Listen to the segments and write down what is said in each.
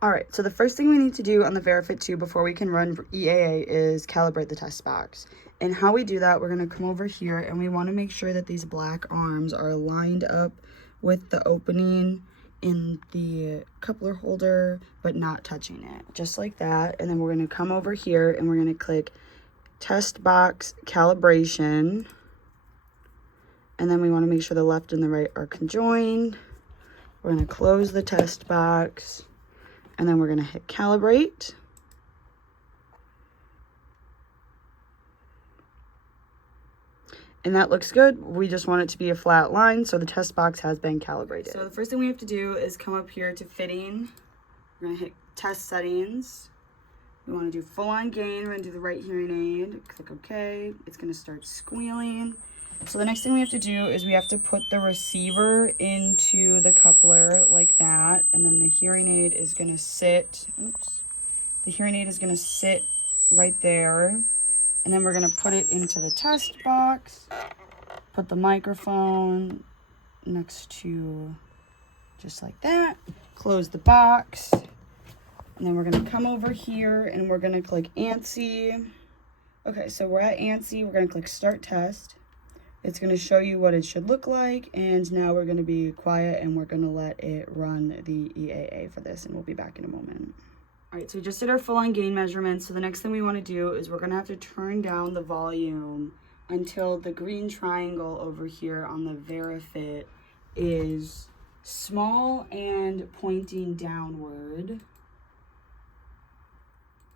All right, so the first thing we need to do on the Verifit 2 before we can run EAA is calibrate the test box. And how we do that, we're gonna come over here and we wanna make sure that these black arms are lined up with the opening in the coupler holder, but not touching it, just like that. And then we're gonna come over here and we're gonna click test box calibration. And then we wanna make sure the left and the right are conjoined. We're gonna close the test box. And then we're gonna hit calibrate. And that looks good. We just want it to be a flat line, so the test box has been calibrated. So the first thing we have to do is come up here to fitting. We're gonna hit test settings. We wanna do full on gain. We're gonna do the right hearing aid. Click OK. It's gonna start squealing. So the next thing we have to do is we have to put the receiver into the coupler like that, and then the hearing aid is gonna sit, the hearing aid is gonna sit right there, and then we're gonna put it into the test box, put the microphone next to, just like that, close the box, and then we're gonna come over here and we're gonna click ANSI. Okay, so we're at ANSI, we're gonna click Start Test. It's going to show you what it should look like, and now we're going to be quiet and we're going to let it run the EAA for this, and we'll be back in a moment. All right, so we just did our full-on gain measurements, so the next thing we want to do is we're going to have to turn down the volume until the green triangle over here on the Verifit is small and pointing downward.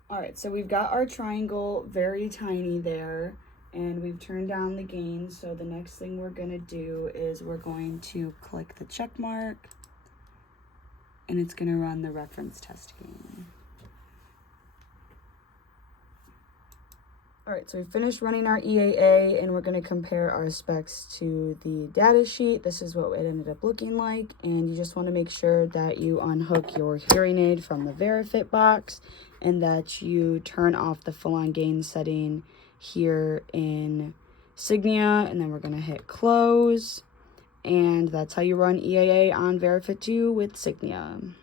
All right, so we've got our triangle very tiny there. And we've turned down the gain, so the next thing we're gonna do is we're going to click the check mark, and it's gonna run the reference test gain. All right, so we finished running our EAA, and we're gonna compare our specs to the data sheet. This is what it ended up looking like, and you just wanna make sure that you unhook your hearing aid from the Verifit box, and that you turn off the full-on gain setting here in Signia, and then we're going to hit close, and that's how you run EAA on Verifit 2 with Signia.